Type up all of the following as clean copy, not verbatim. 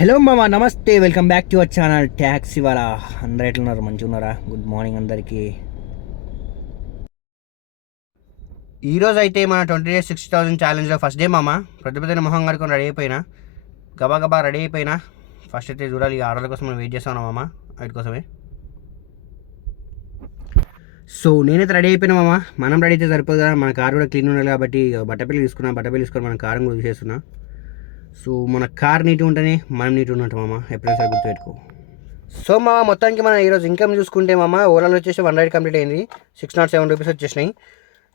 Hello మామ, నమస్తే. Welcome back to our channel taxi వాళ్ళ. అందరు ఎట్లున్నారు? మంచిగా ఉన్నారా? గుడ్ మార్నింగ్ అందరికీ. ఈరోజు అయితే మన 20 days 60,000 ఛాలెంజ్లో ఫస్ట్ డే మామ. ప్రతిపదిన మొహం కడుకొని రెడీ అయిపోయినా, గబా రెడీ అయిపోయినా. ఫస్ట్ అయితే చూడాలి, ఈ ఆర్డర్ కోసం మనం వెయిట్ చేస్తాను మామ, వాటి కోసమే. సో నేనైతే రెడీ అయిపోయినా మామ. మనం రెడీ అయితే సరిపోదు కదా, మన కార్ కూడా క్లీన్ ఉండాలి కాబట్టి బట్టపిల్లి తీసుకొని మన కార్ కూడా తీసేస్తున్నా. సో మన కార్ నీట్గా ఉంటేనే మనం నీట్గా ఉన్నట్టు మామ, ఎప్పుడైనా సరే గుర్తుపెట్టుకో. సో మామ, మొత్తానికి మనం ఈరోజు ఇన్కమ్ చూసుకుంటే మామ, ఓలాలో వచ్చేసి 1 రైడ్ కంప్లీట్ అయింది. 607 రూపీస్ వచ్చేసినాయి.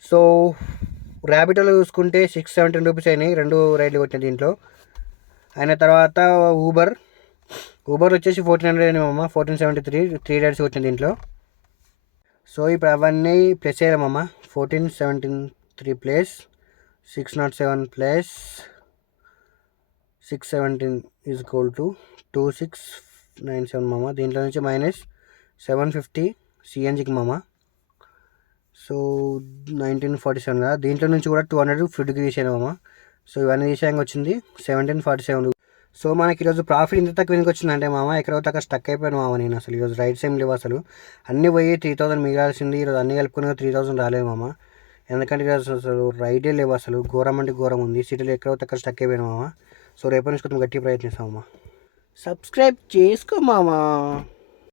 సో ర్యాపిడోలో చూసుకుంటే 617 రూపీస్ అయినాయి, 2 రైడ్లు కొట్టినాయి దీంట్లో. అయిన తర్వాత ఊబర్ వచ్చేసి 1400 అయినాయి మామ. 1473 3 రైడ్స్ కొట్టినాయి దీంట్లో. సో ఇప్పుడు అవన్నీ ప్లస్ చేయాలి మామ. 1473 plus 607 plus 617 is equal to 2697 మామ. దీంట్లో నుంచి మైనస్ 750 సిఎన్జికి మామ. సో 1947 కదా, దీంట్లో నుంచి కూడా 200 ఫుడ్కి తీసాను మామ. సో ఇవన్నీ తీసాక వచ్చింది 1747. సో మనకి ఈరోజు ప్రాఫిట్ ఇంత తక్కువ ఎందుకు వచ్చిందంటే మామ, ఎక్కడో తక్కువ స్టక్ అయిపోయాను మామ. నేను అసలు ఈరోజు రైడ్స్ ఏం లేవు అసలు. అన్నీ పోయి 3000 మిగాల్సింది. ఈరోజు అన్నీ కలుపుకుని 3000 రాలేదు మామ. ఎందుకంటే ఈరోజు అసలు రైడే లేవు అసలు. ఘోరం అంటే ఘోరం ఉంది. సిటీలో ఎక్కడో తక్కువ స్టక్ అయిపోయాను మామ. సో రేపటి నుంచి కొంచెం గట్టిగా ప్రయత్నిస్తాం మామ. సబ్స్క్రైబ్ చేసుకో మామ.